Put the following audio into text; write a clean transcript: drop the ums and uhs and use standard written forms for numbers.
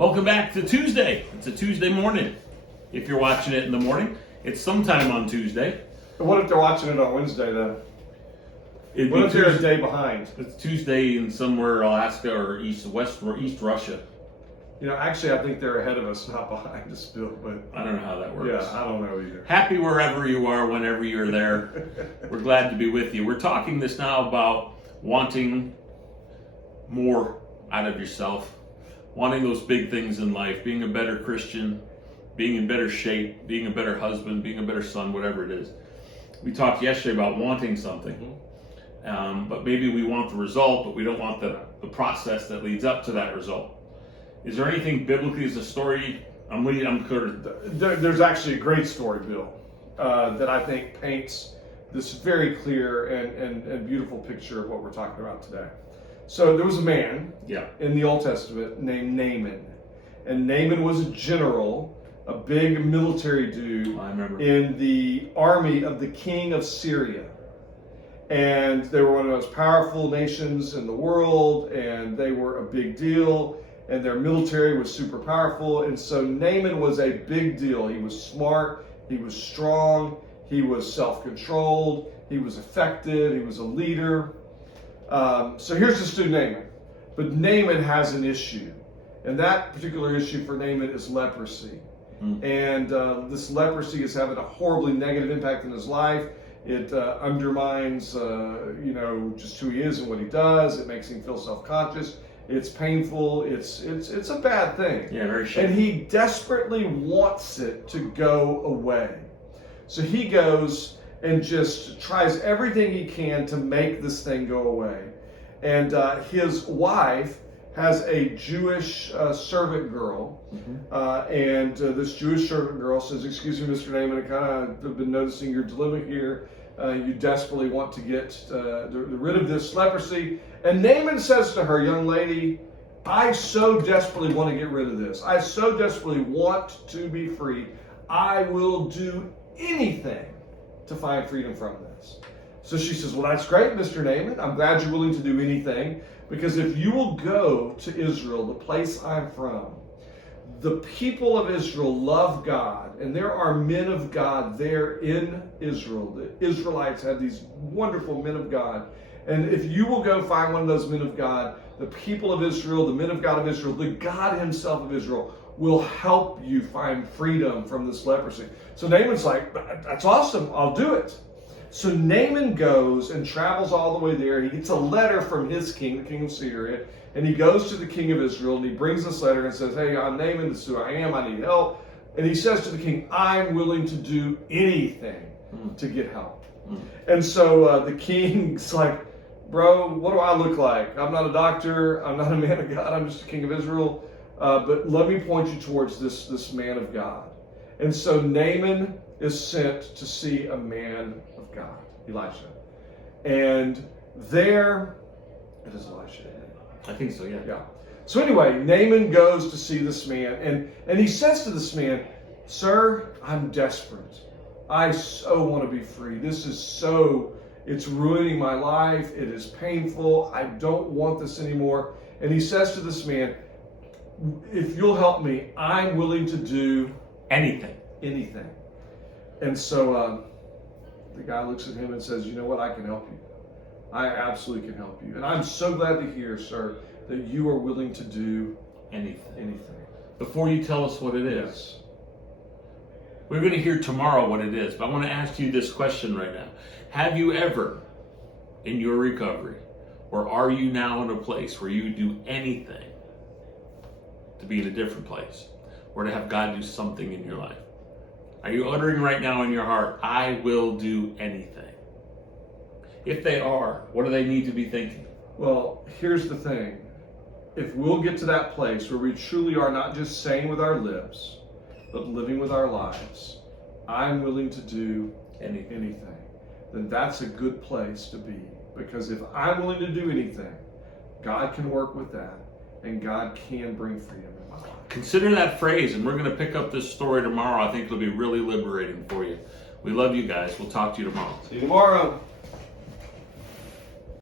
Welcome back to Tuesday. It's a Tuesday morning. If you're watching it in the morning, it's sometime on Tuesday. What if they're watching it on Wednesday, then? It'd What be if they're a Tuesday, day behind? it's Tuesday in somewhere Alaska or East Russia. You know, actually, I think they're ahead of us, not behind us, Bill. But I don't know how that works. yeah, I don't know either. Happy wherever you are, whenever you're there. We're glad to be with you. We're talking this now about wanting more out of yourself, wanting those big things in life, being a better Christian, being in better shape, being a better husband, being a better son, whatever it is. We talked yesterday about wanting something, but maybe we want the result, but we don't want the process that leads up to that result. Is there anything biblically as a story? There's actually a great story, Bill, that I think paints this very clear and beautiful picture of what we're talking about today. So there was a man in the Old Testament named Naaman. And Naaman was a general, a big military dude in the army of the king of Syria. And they were one of the most powerful nations in the world, and they were a big deal, and their military was super powerful. And so Naaman was a big deal. He was smart, he was strong, he was self-controlled, he was effective, he was a leader. So here's this dude Naaman. But Naaman has an issue. And that particular issue for Naaman is leprosy. And this leprosy is having a horribly negative impact in his life. It undermines, just who he is and what he does. It makes him feel self-conscious. It's painful. It's a bad thing. Yeah, very shameful. And he desperately wants it to go away. So he goes and just tries everything he can to make this thing go away. And his wife has a Jewish servant girl, and this Jewish servant girl says, "Excuse me, Mr. Naaman, I kind of have been noticing your dilemma here. You desperately want to get rid of this leprosy." And Naaman says to her, "Young lady, I so desperately want to get rid of this. I so desperately want to be free. I will do anything to find freedom from this." So she says, "Well, that's great, Mr. Naaman. I'm glad you're willing to do anything. Because if you will go to Israel, the place I'm from, the people of Israel love God, and there are men of God there in Israel. The Israelites have these wonderful men of God. And if you will go find one of those men of God, the people of Israel, the men of God of Israel, the God himself of Israel will help you find freedom from this leprosy." So Naaman's like, "That's awesome. I'll do it." So Naaman goes and travels all the way there. He gets a letter from his king, the king of Syria, and he goes to the king of Israel, and he brings this letter and says, "Hey, I'm Naaman, this is who I am, I need help." And he says to the king, "I'm willing to do anything to get help." And so the king's like, "Bro, what do I look like? I'm not a doctor, I'm not a man of God, I'm just the king of Israel, but let me point you towards this man of God." And so Naaman is sent to see a man of God, Elisha. And there, it is Elisha. I think so, yeah. So anyway, Naaman goes to see this man, and he says to this man, "Sir, I'm desperate. I so want to be free. It's ruining my life. It is painful. I don't want this anymore." And he says to this man, "If you'll help me, I'm willing to do Anything. And so the guy looks at him and says, "You know what? I can help you. I absolutely can help you. And I'm so glad to hear, sir, that you are willing to do anything." Before you tell us what it is, we're going to hear tomorrow what it is, but I want to ask you this question right now. Have you ever, in your recovery, or are you now in a place where you do anything to be in a different place, or to have God do something in your life? Are you uttering right now in your heart, "I will do anything"? If they are, what do they need to be thinking? Well, here's the thing. If we'll get to that place where we truly are not just saying with our lips, but living with our lives, "I'm willing to do anything," then that's a good place to be. Because if I'm willing to do anything, God can work with that, and God can bring freedom in my life. Consider that phrase, and we're going to pick up this story tomorrow. I think it'll be really liberating for you. We love you guys. We'll talk to you tomorrow. See you tomorrow.